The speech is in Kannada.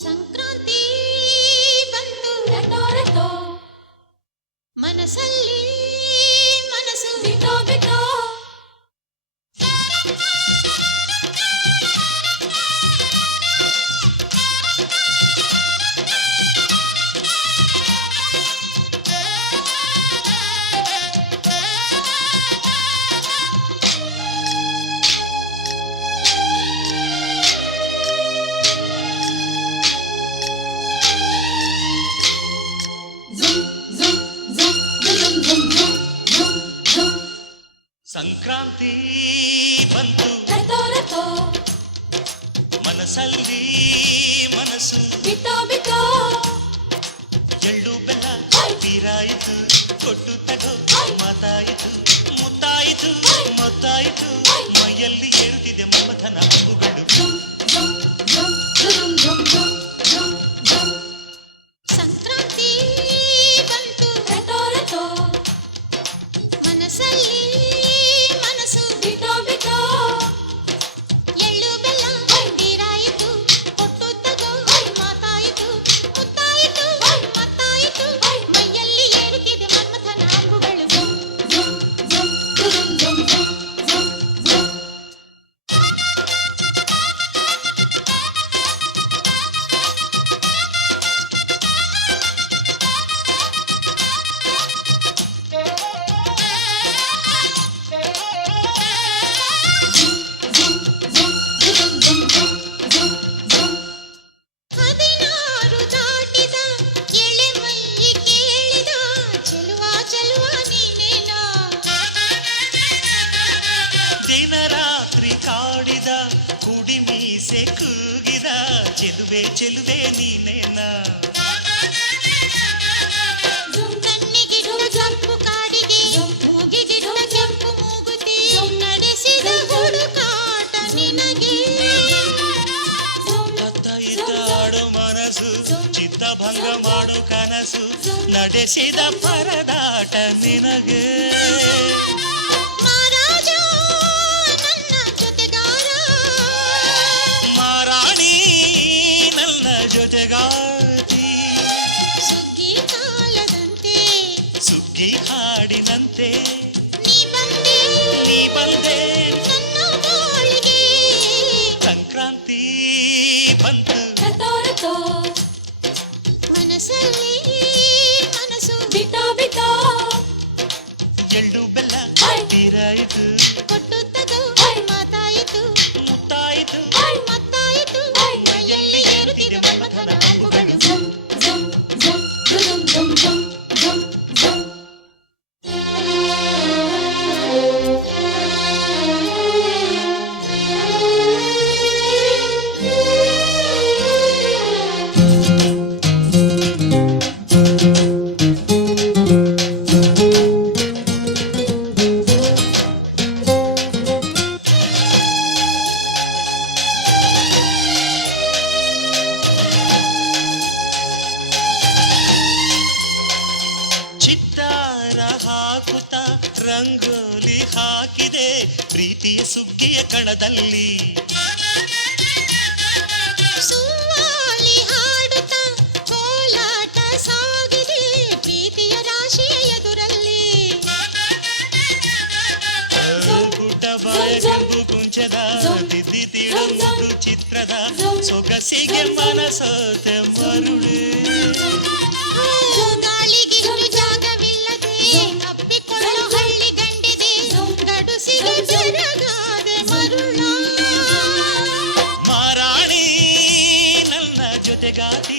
ಸಂಕ್ರಾಂತಿ ಬಂತು ರಟೋ ರಟೋ ಮನಸ್ಸಲ್ಲಿ ಮನಸ್ಸು ಬಿಟೋ ಬಿಟೋ ಸಂಕ್ರಾಂತಿ ಬಂತು ರಟೋ ರಟೋ ಮನಸ್ಸಲ್ಲಿ ಮನಸ್ಸು ಬಿಟೋ ಬಿಟೋ ಎಳ್ಳು ಬೆಲ್ಲ ತೀರಾಯಿತು ಕೊಟ್ಟು ತಗೋ ಮಾತಾಯಿತು ಮುತ್ತಾಯಿತು ಮೊತ್ತಾಯಿತು ಮೈಯಲ್ಲಿ ಏರುತ್ತಿದೆ ಮಮಥನ ಹಬ್ಬುಗಳು ಸಂಕ್ರಾಂತಿ ಬಂತು ರಟೋ ರಟೋ ಮನಸ್ಸಲ್ಲಿ ಮನಸ್ಸು ಬಿಟೋ ಬಿಟೋ ಎಳ್ಳು ಬೆಲ್ಲ ತೀರಾಯಿತು ಕೊಟ್ಟು ತಗೋ ಮಾತಾಯಿತು ಮುತ್ತಾಯಿತು ಮತ್ತಾಯಿತು ಮೈಯಲ್ಲಿ ಏರುತ್ತಿದೆ ಮನ್ಮಥನ ಅಂಬುಗಳು ಹದಿನಾರು ದಾಟಿದ ಎಳೆ ಮೈ ಕೇಳಿದ ಚೆಲುವ ಚೆಲುವ ನೀನೇನಾ ದಿನ ರಾತ್ರಿ ಕಾಡಿದ ಕುಡಿ ಮೀಸೆ ಕೂಗಿದ ಚೆಲುವೆ ಚೆಲುವೆ ನೀನೇನ ಕಣ್ಣಿಗಿಡುವ ಕೆಂಪು ಕಾಡಿಗೆ ಮೂಗಿಗಿಡುವ ಕೆಂಪು ಮೂಗುತಿ ನಡೆಸಿದ ಹುಡುಕಾಟ ನಿನಗೆ ಅತ್ತ ಇತ್ತ ಆಡೋ ಮನಸ್ಸು ಚಿತ್ತಭಂಗ ಮಾಡೋ ಕನಸು ನಡೆಸಿದ ಪರದಾಟ ನಿನಗೆ ಮಹಾರಾಜ ನನ್ನ ಜೊತೆಗಾರ ಮಾರಾಣಿ ನನ್ನ ಜೊತೆಗಾತಿ ಸುಗ್ಗಿ ಕಾಲದಂತೆ ಸುಗ್ಗಿ ಹಾಡಿನಂತೆ ನೀ ಬಂದೆ ನೀ ಬಂದೆ ನನ್ನ ಬಾಳಿಗೆ ಸಂಕ್ರಾಂತಿ ಬಂತು ರಟೋ ರಟೋ ಮನಸ್ಸಲ್ಲಿ ಮನಸ್ಸು ಬಿಟೋ ಬಿಟೋ ಎಳ್ಳು ಬೆಲ್ಲ ತೀರಾಯಿತು ಕೊಟ್ಟು ತಗೋ ಮಾತಾಯಿತು ಮುತ್ತಾಯಿತು ಮತ್ತಾಯಿತು ಮೈಯಲ್ಲಿ ಏರುತ್ತಿದೆ ಮನ್ಮಥನ ಅಂಬುಗಳು ಚಿತ್ತಾರ ಹಾಕುತ್ತ ರಂಗೋಲಿ ಹಾಕಿದೆ ಪ್ರೀತಿಯ ಸುಗ್ಗಿಯ ಕಣದಲ್ಲಿ ಸುವಾಲಿ ಹಾಡುತ್ತ ಕೋಲಾಟ ಸಾಗಿದೆ ಪ್ರೀತಿಯ ರಾಶಿಯ ಎದುರಲ್ಲಿ ಪುಟ್ಟ ಬಾಯ ಕೆಂಪು ಕುಂಚದ ತಿದ್ದಿ ತೀಡೊಂದು ಚಿತ್ರದ ಸೊಗಸಿಗೆ ಮನಸೋತೆ ಮರುಳು ಗಾಳಿಗಿಷ್ಟು ಜಾಗವಿಲ್ಲದೆ ಅಪ್ಪಿಕೊಳ್ಳೋ ಹಳ್ಳಿ ಗಂಡಿದೆ ಗಡುಸಿಗೆ ಜರಗಾದೆ ಮರುಳ ಮಾರಾಣಿ ನನ್ನ ಜೊತೆಗಾರ